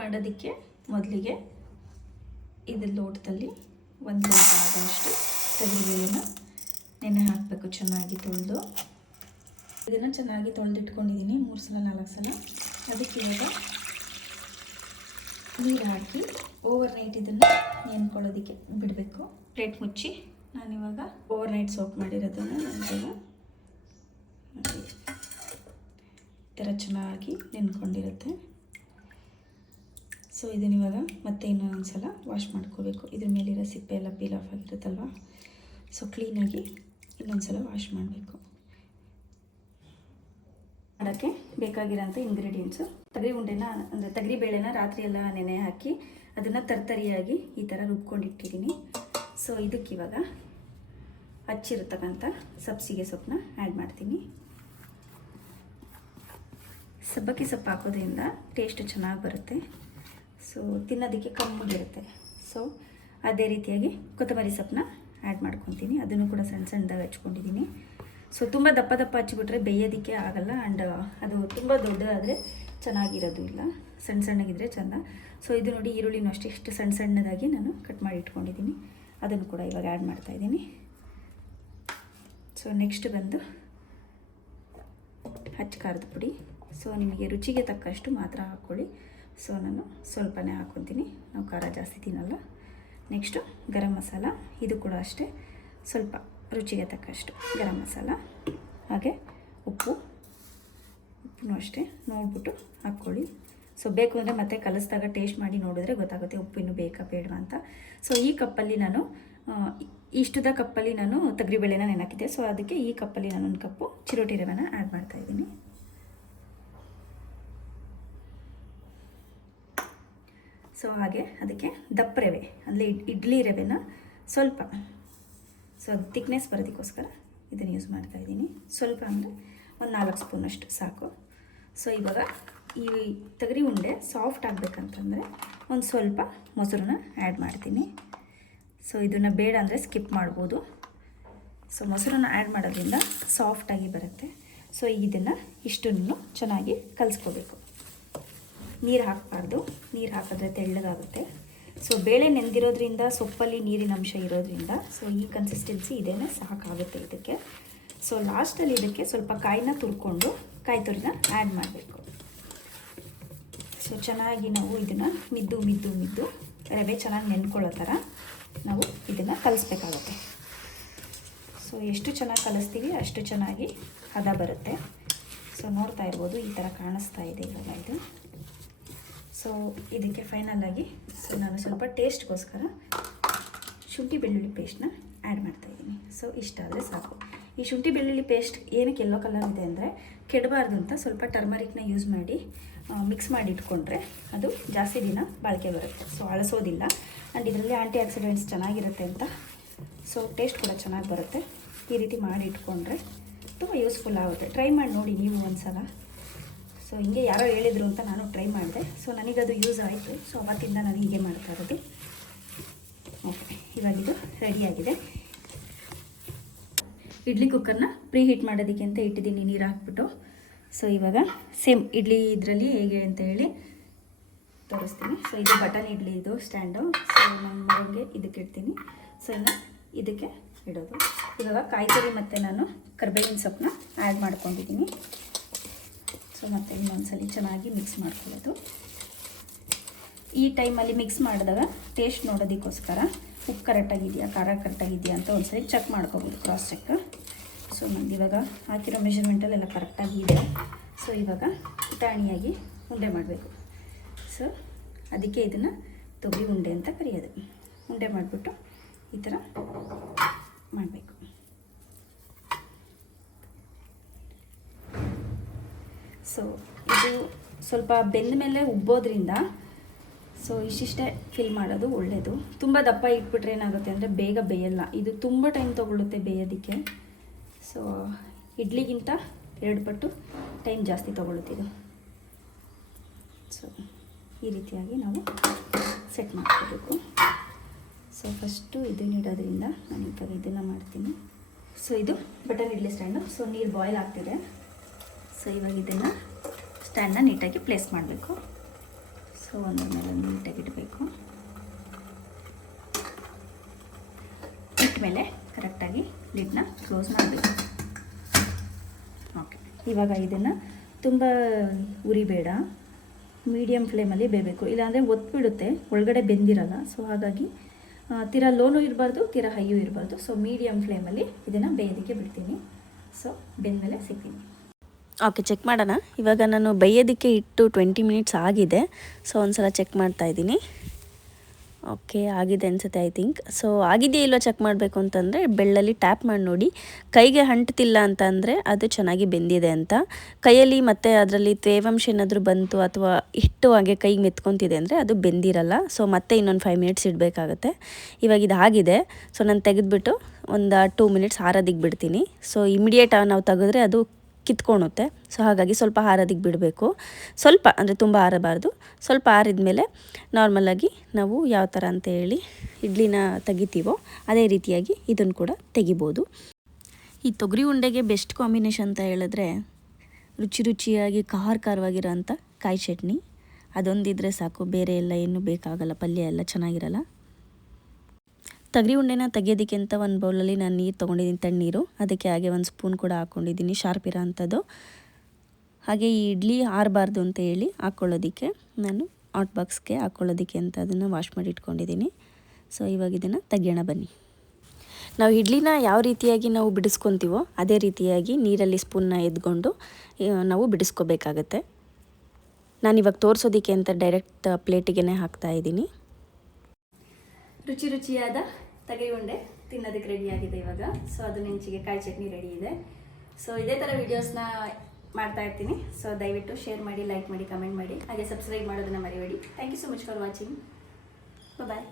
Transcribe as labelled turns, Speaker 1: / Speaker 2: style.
Speaker 1: ಮಾಡೋದಕ್ಕೆ ಮೊದಲಿಗೆ ಇದು ಲೋಟದಲ್ಲಿ ಒಂದು ಲೋಟ ಆದಷ್ಟು ತೆಗೆದುಬೇಳೆನ ನೆನೆ ಹಾಕಬೇಕು, ಚೆನ್ನಾಗಿ ತೊಳೆದು. ಇದನ್ನು ಚೆನ್ನಾಗಿ ತೊಳೆದಿಟ್ಕೊಂಡಿದ್ದೀನಿ ಮೂರು ಸಲ, ನಾಲ್ಕು ಸಲ. ಅದಕ್ಕೆ ಇವಾಗ ನೀರು ಹಾಕಿ ಓವರ್ ನೈಟ್ ಇದನ್ನು ನೆನ್ಕೊಳ್ಳೋದಕ್ಕೆ ಬಿಡಬೇಕು. ಪ್ಲೇಟ್ ಮುಚ್ಚಿ ನಾನಿವಾಗ ಓವರ್ ನೈಟ್ ಸೋಪ್ ಮಾಡಿರೋದನ್ನು ನಾನು ಈ ಥರ ಚೆನ್ನಾಗಿ ನೆನ್ಕೊಂಡಿರುತ್ತೆ. ಸೊ ಇದನ್ನ ಇವಾಗ ಮತ್ತೆ ಇನ್ನೊಂದು ಸಲ ವಾಶ್ ಮಾಡ್ಕೋಬೇಕು. ಇದ್ರ ಮೇಲಿರೋ ಸಿಪ್ಪೆ ಎಲ್ಲ ಪೀಲ್ ಆಫ್ ಆಗಿರುತ್ತಲ್ವ? ಸೊ ಕ್ಲೀನಾಗಿ ಇನ್ನೊಂದು ಸಲ ವಾಶ್ ಮಾಡಬೇಕು. ಮಾಡೋಕ್ಕೆ ಬೇಕಾಗಿರೋಂಥ ಇಂಗ್ರೀಡಿಯೆಂಟ್ಸು ತಗರಿ ಉಂಡೆನ, ಅಂದರೆ ತಗರಿ ಬೇಳೆನ ರಾತ್ರಿ ಎಲ್ಲ ನೆನೆ ಹಾಕಿ ಅದನ್ನು ತರ್ತರಿಯಾಗಿ ಈ ಥರ ರುಬ್ಕೊಂಡಿಟ್ಟಿದ್ದೀನಿ ಸೊ ಇದಕ್ಕೆ ಇವಾಗ ಹಚ್ಚಿರತಕ್ಕಂಥ ಸಬ್ಸಿಗೆ ಸೊಪ್ಪನ್ನ ಆ್ಯಡ್ ಮಾಡ್ತೀನಿ. ಸಬ್ಬಕ್ಕಿ ಸೊಪ್ಪು ಹಾಕೋದ್ರಿಂದ ಟೇಸ್ಟ್ ಚೆನ್ನಾಗಿ ಬರುತ್ತೆ. ಸೊ ತಿನ್ನೋದಕ್ಕೆ ಕಮ್ಮಗಿರುತ್ತೆ. ಸೊ ಅದೇ ರೀತಿಯಾಗಿ ಕೊತ್ತಂಬರಿ ಸೊಪ್ಪನ್ನ ಆ್ಯಡ್ ಮಾಡ್ಕೊತೀನಿ. ಅದನ್ನು ಕೂಡ ಸಣ್ಣ ಸಣ್ಣದಾಗಿ ಹಚ್ಕೊಂಡಿದ್ದೀನಿ. ಸೊ ತುಂಬ ದಪ್ಪ ದಪ್ಪ ಹಚ್ಚಿಬಿಟ್ರೆ ಬೇಯೋದಕ್ಕೆ ಆಗಲ್ಲ. ಆ್ಯಂಡ್ ಅದು ತುಂಬ ದೊಡ್ಡದಾದರೆ ಚೆನ್ನಾಗಿರೋದು ಇಲ್ಲ. ಸಣ್ಣ ಸಣ್ಣಗಿದ್ರೆ ಚೆಂದ. ಸೊ ಇದು ನೋಡಿ ಈರುಳ್ಳಿನೂ ಅಷ್ಟೇ. ಇಷ್ಟು ಸಣ್ಣ ಸಣ್ಣದಾಗಿ ನಾನು ಕಟ್ ಮಾಡಿ ಇಟ್ಕೊಂಡಿದ್ದೀನಿ. ಅದನ್ನು ಕೂಡ ಇವಾಗ ಆ್ಯಡ್ ಮಾಡ್ತಾಯಿದ್ದೀನಿ ಸೊ ನೆಕ್ಸ್ಟ್ ಬಂದು ಹಚ್ಚ ಖಾರದ ಪುಡಿ. ಸೊ ನಿಮಗೆ ರುಚಿಗೆ ತಕ್ಕಷ್ಟು ಮಾತ್ರ ಹಾಕ್ಕೊಳ್ಳಿ. ಸೊ ನಾನು ಸ್ವಲ್ಪನೇ ಹಾಕ್ಕೊತೀನಿ ನಾವು ಖಾರ ಜಾಸ್ತಿ ತಿನ್ನಲ್ಲ. ನೆಕ್ಸ್ಟು ಗರಂ ಮಸಾಲ. ಇದು ಕೂಡ ಅಷ್ಟೇ. ಸ್ವಲ್ಪ ರುಚಿಗೆ ತಕ್ಕಷ್ಟು ಗರಂ ಮಸಾಲ. ಹಾಗೆ ಉಪ್ಪು. ಉಪ್ಪು ಅಷ್ಟೇ. ನೋಡ್ಬಿಟ್ಟು ಹಾಕ್ಕೊಳ್ಳಿ. ಸೊ ಬೇಕು ಅಂದರೆ ಮತ್ತೆ ಕಲಿಸಿದಾಗ ಟೇಸ್ಟ್ ಮಾಡಿ ನೋಡಿದ್ರೆ ಗೊತ್ತಾಗುತ್ತೆ ಉಪ್ಪು ಇನ್ನೂ ಬೇಕಾ ಬೇಡವಾ ಅಂತ. ಸೊ ಈ ಕಪ್ಪಲ್ಲಿ ನಾನು ಇಷ್ಟದ ಕಪ್ಪಲ್ಲಿ ನಾನು ತೊಗರಿಬೇಳೆನ ನೆನಕಿದ್ದೆ ಸೊ ಅದಕ್ಕೆ ಈ ಕಪ್ಪಲ್ಲಿ ನಾನು ಒಂದು ಕಪ್ಪು ಚಿರೋಟಿ ರವೆನ ಆ್ಯಡ್ ಮಾಡ್ತಾಯಿದ್ದೀನಿ ಸೊ ಹಾಗೆ ಅದಕ್ಕೆ ದಪ್ಪ ರವೆ ಅಂದರೆ ಇಡ್ಲಿ ರವೆನ ಸ್ವಲ್ಪ, ಸೊ ಅದು ತಿಕ್ನೆಸ್ ಬರೋದಕ್ಕೋಸ್ಕರ ಇದನ್ನು ಯೂಸ್ ಮಾಡ್ತಾ ಇದ್ದೀನಿ. ಸ್ವಲ್ಪ ಅಂದರೆ ಒಂದು ನಾಲ್ಕು ಸ್ಪೂನಷ್ಟು ಸಾಕು. ಸೊ ಇವಾಗ ಈ ತೊಗರಿ ಉಂಡೆ ಸಾಫ್ಟ್ ಆಗಬೇಕಂತಂದರೆ ಒಂದು ಸ್ವಲ್ಪ ಮೊಸರನ್ನ ಆ್ಯಡ್ ಮಾಡ್ತೀನಿ. ಸೊ ಇದನ್ನು ಬೇಡ ಅಂದರೆ ಸ್ಕಿಪ್ ಮಾಡ್ಬೋದು. ಸೊ ಮೊಸರನ್ನ ಆ್ಯಡ್ ಮಾಡೋದ್ರಿಂದ ಸಾಫ್ಟಾಗಿ ಬರುತ್ತೆ. ಸೊ ಇದನ್ನು ಇಷ್ಟನ್ನು ಚೆನ್ನಾಗಿ ಕಲಿಸ್ಕೋಬೇಕು. ನೀರು ಹಾಕಬಾರ್ದು. ನೀರು ಹಾಕಿದ್ರೆ ತೆಳ್ಳಗಾಗುತ್ತೆ. ಸೊ ಬೇಳೆ ನೆಂದಿರೋದ್ರಿಂದ ಸೊಪ್ಪಲ್ಲಿ ನೀರಿನ ಅಂಶ ಇರೋದ್ರಿಂದ ಸೊ ಈ ಕನ್ಸಿಸ್ಟೆನ್ಸಿ ಇದೇ ಸಾಕಾಗುತ್ತೆ ಇದಕ್ಕೆ. ಸೊ ಲಾಸ್ಟಲ್ಲಿ ಇದಕ್ಕೆ ಸ್ವಲ್ಪ ಕಾಯಿನ ತುರ್ಕೊಂಡು ಕಾಯಿ ತುರಿನ ಆ್ಯಡ್ ಮಾಡಬೇಕು. ಸೊ ಚೆನ್ನಾಗಿ ನಾವು ಇದನ್ನು ಮಿದ್ದು ಮಿದ್ದು ಮಿದ್ದು, ರವೆ ಚೆನ್ನಾಗಿ ನೆನ್ಕೊಳ್ಳೋ ಥರ ನಾವು ಇದನ್ನು ಕಲಿಸ್ಬೇಕಾಗುತ್ತೆ. ಸೊ ಎಷ್ಟು ಚೆನ್ನಾಗಿ ಕಲಿಸ್ತೀವಿ ಅಷ್ಟು ಚೆನ್ನಾಗಿ ಹದ ಬರುತ್ತೆ. ಸೊ ನೋಡ್ತಾ ಇರ್ಬೋದು, ಈ ಥರ ಕಾಣಿಸ್ತಾ ಇದೆ ಇವಾಗ ಇದು. ಸೊ ಇದಕ್ಕೆ ಫೈನಲ್ ಆಗಿ ಸೊ ನಾನು ಸ್ವಲ್ಪ ಟೇಸ್ಟ್ಗೋಸ್ಕರ ಶುಂಠಿ ಬೆಳ್ಳುಳ್ಳಿ ಪೇಸ್ಟ್ನ ಆ್ಯಡ್ ಮಾಡ್ತಾಯಿದ್ದೀನಿ ಸೊ ಇಷ್ಟ ಆದರೆ ಸಾಕು. ಈ ಶುಂಠಿ ಬೆಳ್ಳುಳ್ಳಿ ಪೇಸ್ಟ್ ಏನಕ್ಕೆ ಎಲ್ಲೋ ಕಲರ್ ಇದೆ ಅಂದರೆ ಕೆಡಬಾರ್ದು ಅಂತ ಸ್ವಲ್ಪ ಟರ್ಮರಿಕ್ನ ಯೂಸ್ ಮಾಡಿ ಮಿಕ್ಸ್ ಮಾಡಿ ಇಟ್ಕೊಂಡ್ರೆ ಅದು ಜಾಸ್ತಿ ದಿನ ಬಾಳಿಕೆ ಬರುತ್ತೆ. ಸೊ ಅಳಸೋದಿಲ್ಲ. ಆ್ಯಂಡ್ ಇದರಲ್ಲಿ ಆ್ಯಂಟಿ ಆಕ್ಸಿಡೆಂಟ್ಸ್ ಚೆನ್ನಾಗಿರುತ್ತೆ ಅಂತ. ಸೊ ಟೇಸ್ಟ್ ಕೂಡ ಚೆನ್ನಾಗಿ ಬರುತ್ತೆ. ಈ ರೀತಿ ಮಾಡಿ ಇಟ್ಕೊಂಡ್ರೆ ತುಂಬ ಯೂಸ್ಫುಲ್ ಆಗುತ್ತೆ. ಟ್ರೈ ಮಾಡಿ ನೋಡಿ ನೀವು ಒಂದು ಸಲ ಸೊ ಹಿಂಗೆ ಯಾರೋ ಹೇಳಿದರು ಅಂತ ನಾನು ಟ್ರೈ ಮಾಡಿದೆ. ಸೊ ನನಗದು ಯೂಸ್ ಆಯಿತು. ಸೊ ಅವತ್ತಿಂದ ನಾನು ಹೀಗೆ ಮಾಡ್ತಾ ಇರೋದು. ಓಕೆ ಇವಾಗಿದು ರೆಡಿಯಾಗಿದೆ ಇಡ್ಲಿ ಕುಕ್ಕರ್ನ ಪ್ರೀ ಹೀಟ್ ಮಾಡೋದಕ್ಕೆ ಅಂತ ಇಟ್ಟಿದ್ದೀನಿ, ನೀರು ಹಾಕ್ಬಿಟ್ಟು. ಸೊ ಇವಾಗ ಸೇಮ್ ಇಡ್ಲಿ ಇದರಲ್ಲಿ ಹೇಗೆ ಅಂತ ಹೇಳಿ ತೋರಿಸ್ತೀನಿ. ಸೊ ಇದು ಬಟನ್ ಇಡ್ಲಿ, ಇದು ಸ್ಟ್ಯಾಂಡು ಸೊ ನಾನು ಮಗನಿಗೆ ಇದಕ್ಕೆ ಇಡ್ತೀನಿ. ಸೊ ಇನ್ನು ಇದಕ್ಕೆ ಇಡೋದು. ಇವಾಗ ಕಾಯಿ ಕರಿ ಮತ್ತು ನಾನು ಕರ್ಬೇವಿನ ಸೊಪ್ಪನ್ನ ಆ್ಯಡ್ ಮಾಡ್ಕೊಂಡಿದ್ದೀನಿ. ಸೊ ಮತ್ತೆ ಇನ್ನೊಂದ್ಸಲಿ ಚೆನ್ನಾಗಿ ಮಿಕ್ಸ್ ಮಾಡ್ಕೊಳ್ಳೋದು. ಈ ಟೈಮಲ್ಲಿ ಮಿಕ್ಸ್ ಮಾಡಿದಾಗ ಟೇಸ್ಟ್ ನೋಡೋದಕ್ಕೋಸ್ಕರ ಉಪ್ಪು ಕರೆಕ್ಟಾಗಿದೆಯಾ ಖಾರ ಕರೆಕ್ಟಾಗಿದೆಯಾ ಅಂತ ಒಂದ್ಸರಿ ಚೆಕ್ ಮಾಡ್ಕೋಬೋದು ಕ್ರಾಸ್ ಚೆಕ್ ಸೊ ನಂದು ಇವಾಗ ಹಾಕಿರೋ ಮೆಷರ್ಮೆಂಟಲ್ಲೆಲ್ಲ ಕರೆಕ್ಟಾಗಿ ಇದೆ. ಸೊ ಇವಾಗ ಪುಟಾಣಿಯಾಗಿ ಉಂಡೆ ಮಾಡಬೇಕು. ಸೊ ಅದಕ್ಕೆ ಇದನ್ನು ತೊಗರಿ ಉಂಡೆ ಅಂತ ಕರೆಯೋದು. ಉಂಡೆ ಮಾಡಿಬಿಟ್ಟು ಈ ಥರ ಮಾಡಬೇಕು. ಸೊ ಇದು ಸ್ವಲ್ಪ ಬೆಂದ ಮೇಲೆ ಉಬ್ಬೋದ್ರಿಂದ ಸೊ ಇಷ್ಟಿಷ್ಟೇ ಫಿಲ್ ಮಾಡೋದು ಒಳ್ಳೆಯದು ತುಂಬ ದಪ್ಪ ಇಟ್ಬಿಟ್ರೆ ಏನಾಗುತ್ತೆ ಅಂದರೆ ಬೇಗ ಬೇಯಲ್ಲ. ಇದು ತುಂಬ ಟೈಮ್ ತೊಗೊಳುತ್ತೆ ಬೇಯೋದಕ್ಕೆ. ಸೊ ಇಡ್ಲಿಗಿಂತ ಎರಡು ಪಟ್ಟು ಟೈಮ್ ಜಾಸ್ತಿ ತೊಗೊಳುತ್ತೆ ಇದು. ಸೊ ಈ ರೀತಿಯಾಗಿ ನಾವು ಸೆಟ್ ಮಾಡ್ಕೋಬೇಕು. ಸೊ ಫಸ್ಟು ಇದು ಇಡೋದ್ರಿಂದ ನಾನು ಈಗ ಇದನ್ನು ಮಾಡ್ತೀನಿ. ಸೊ ಇದು ಬಟನ್ ಇಡ್ಲಿ ಸ್ಟ್ಯಾಂಡು. ಸೊ ನೀರು ಬಾಯ್ಲ್ ಆಗ್ತಿದೆ. ಸೊ, ಇವಾಗ ಇದನ್ನು ಸ್ಟ್ಯಾಂಡನ್ನ ನೀಟಾಗಿ ಪ್ಲೇಸ್ ಮಾಡಬೇಕು. ಸೊ ಒಂದ್ರ ಮೇಲೆ ನೀಟಾಗಿ ಇಡಬೇಕು. ಇಟ್ಮೇಲೆ ಕರೆಕ್ಟಾಗಿ ಲಿಡ್ನ ಕ್ಲೋಸ್ ಮಾಡಬೇಕು. ಓಕೆ ಇವಾಗ ಇದನ್ನು ತುಂಬ ಉರಿಬೇಡ ಮೀಡಿಯಮ್ ಫ್ಲೇಮಲ್ಲಿ ಬೇಯಬೇಕು ಇಲ್ಲಾಂದರೆ ಒತ್ಬಿಡುತ್ತೆ. ಒಳಗಡೆ ಬೆಂದಿರಲ್ಲ. ಸೊ ಹಾಗಾಗಿ ತೀರಾ ಲೋನು ಇರಬಾರ್ದು, ತೀರಾ ಹೈಯೂ ಇರಬಾರ್ದು. ಸೊ ಮೀಡಿಯಮ್ ಫ್ಲೇಮಲ್ಲಿ ಇದನ್ನು ಬೇಯೋದಕ್ಕೆ ಬಿಡ್ತೀನಿ. ಸೊ ಬೆಂದಮೇಲೆ ಸಿಗ್ತೀನಿ.
Speaker 2: ಓಕೆ ಚೆಕ್ ಮಾಡೋಣ. ಇವಾಗ ನಾನು ಬೇಯೋದಕ್ಕೆ ಇಟ್ಟು ಟ್ವೆಂಟಿ ಮಿನಿಟ್ಸ್ ಆಗಿದೆ. ಸೊ ಒಂದು ಸಲ ಚೆಕ್ ಮಾಡ್ತಾ ಇದ್ದೀನಿ. ಓಕೆ, ಆಗಿದೆ ಅನ್ಸುತ್ತೆ ಐ ಥಿಂಕ್ ಸೊ ಆಗಿದೆಯಾ ಇಲ್ವೋ ಚೆಕ್ ಮಾಡಬೇಕು ಅಂತಂದರೆ, ಬೆಳ್ಳಲ್ಲಿ ಟ್ಯಾಪ್ ಮಾಡಿ ನೋಡಿ. ಕೈಗೆ ಅಂಟ್ತಿಲ್ಲ ಅಂತ ಅಂದರೆ ಅದು ಚೆನ್ನಾಗಿ ಬೆಂದಿದೆ ಅಂತ. ಕೈಯಲ್ಲಿ ಮತ್ತು ಅದರಲ್ಲಿ ತೇವಾಂಶ ಏನಾದರೂ ಬಂತು ಅಥವಾ ಹಿಟ್ಟು ಹಾಗೆ ಕೈಗೆ ಮೆತ್ಕೊತಿದೆ ಅಂದರೆ ಅದು ಬೆಂದಿರಲ್ಲ. ಸೊ ಮತ್ತೆ ಇನ್ನೊಂದು ಫೈವ್ ಮಿನಿಟ್ಸ್ ಇಡಬೇಕಾಗತ್ತೆ. ಇವಾಗ ಇದು ಆಗಿದೆ. ಸೊ ನಾನು ತೆಗೆದುಬಿಟ್ಟು ಒಂದು ಟೂ ಮಿನಿಟ್ಸ್ ಆರೋದಿಗೆ ಬಿಡ್ತೀನಿ ಸೊ ಇಮಿಡಿಯೇಟ್ ನಾವು ತೆಗೆದ್ರೆ ಅದು ಕಿತ್ಕೊಳುತ್ತೆ ಸೊ ಹಾಗಾಗಿ ಸ್ವಲ್ಪ ಹಾರೋದಕ್ಕೆ ಬಿಡಬೇಕು. ಸ್ವಲ್ಪ, ಅಂದರೆ ತುಂಬ ಹಾರಬಾರ್ದು ಸ್ವಲ್ಪ ಆರಿದ ಮೇಲೆ ನಾರ್ಮಲಾಗಿ ನಾವು ಯಾವ ಥರ ಅಂತ ಹೇಳಿ ಇಡ್ಲಿನ ತೆಗಿತೀವೋ ಅದೇ ರೀತಿಯಾಗಿ ಇದನ್ನು ಕೂಡ ತೆಗಿಬೋದು. ಈ ತೊಗರಿ ಉಂಡೆಗೆ ಬೆಸ್ಟ್ ಕಾಂಬಿನೇಷನ್ ಅಂತ ಹೇಳಿದ್ರೆ ರುಚಿ ರುಚಿಯಾಗಿ ಖಾರ ಖಾರವಾಗಿರೋ ಅಂಥ ಕಾಯಿ ಚಟ್ನಿ. ಅದೊಂದಿದ್ರೆ ಸಾಕು, ಬೇರೆ ಎಲ್ಲ ಏನೂ ಬೇಕಾಗಲ್ಲ, ಪಲ್ಯ ಎಲ್ಲ ಚೆನ್ನಾಗಿರಲ್ಲ. ತಗರಿ ಉಂಡೆನ ತೆಗಿಯೋದಕ್ಕೆ ಅಂತ ಒಂದು ಬೌಲಲ್ಲಿ ನಾನು ನೀರು ತೊಗೊಂಡಿದ್ದೀನಿ ತಣ್ಣೀರು. ಅದಕ್ಕೆ ಹಾಗೆ ಒಂದು ಸ್ಪೂನ್ ಕೂಡ ಹಾಕ್ಕೊಂಡಿದ್ದೀನಿ ಶಾರ್ಪ್ ಇರೋ ಅಂಥದ್ದು. ಹಾಗೆ ಈ ಇಡ್ಲಿ ಆರಬಾರ್ದು ಅಂತ ಹೇಳಿ ಹಾಕ್ಕೊಳ್ಳೋದಕ್ಕೆ ನಾನು ಹಾಟ್ ಬಾಕ್ಸ್ಗೆ ಹಾಕ್ಕೊಳ್ಳೋದಕ್ಕೆ ಅಂತ ಅದನ್ನು ವಾಶ್ ಮಾಡಿ ಇಟ್ಕೊಂಡಿದ್ದೀನಿ ಸೊ ಇವಾಗ ಇದನ್ನು ತೆಗಿಯೋಣ ಬನ್ನಿ. ನಾವು ಇಡ್ಲಿನ ಯಾವ ರೀತಿಯಾಗಿ ನಾವು ಬಿಡಿಸ್ಕೊತೀವೋ ಅದೇ ರೀತಿಯಾಗಿ ನೀರಲ್ಲಿ ಸ್ಪೂನ್ನ ಎದ್ಕೊಂಡು ನಾವು ಬಿಡಿಸ್ಕೋಬೇಕಾಗತ್ತೆ. ನಾನಿವಾಗ ತೋರಿಸೋದಕ್ಕೆ ಅಂತ ಡೈರೆಕ್ಟ್ ಪ್ಲೇಟಿಗೆ ಹಾಕ್ತಾ ಇದ್ದೀನಿ
Speaker 1: ರುಚಿ ರುಚಿಯಾದ ತಗರಿ ಉಂಡೆ ತಿನ್ನೋದಕ್ಕೆ ರೆಡಿಯಾಗಿದೆ ಇವಾಗ. ಸೊ ಅದು ನೆಂಚಿಗೆ ಕಾಯಿ ಚಟ್ನಿ ರೆಡಿ ಇದೆ. ಸೊ ಇದೇ ಥರ ವೀಡಿಯೋಸ್ನ ಮಾಡ್ತಾ ಇರ್ತೀನಿ. ಸೊ ದಯವಿಟ್ಟು ಶೇರ್ ಮಾಡಿ ಲೈಕ್ ಮಾಡಿ ಕಮೆಂಟ್ ಮಾಡಿ. ಹಾಗೆ ಸಬ್ಸ್ಕ್ರೈಬ್ ಮಾಡೋದನ್ನ ಮರಿಬೇಡಿ. Thank you so much for watching bye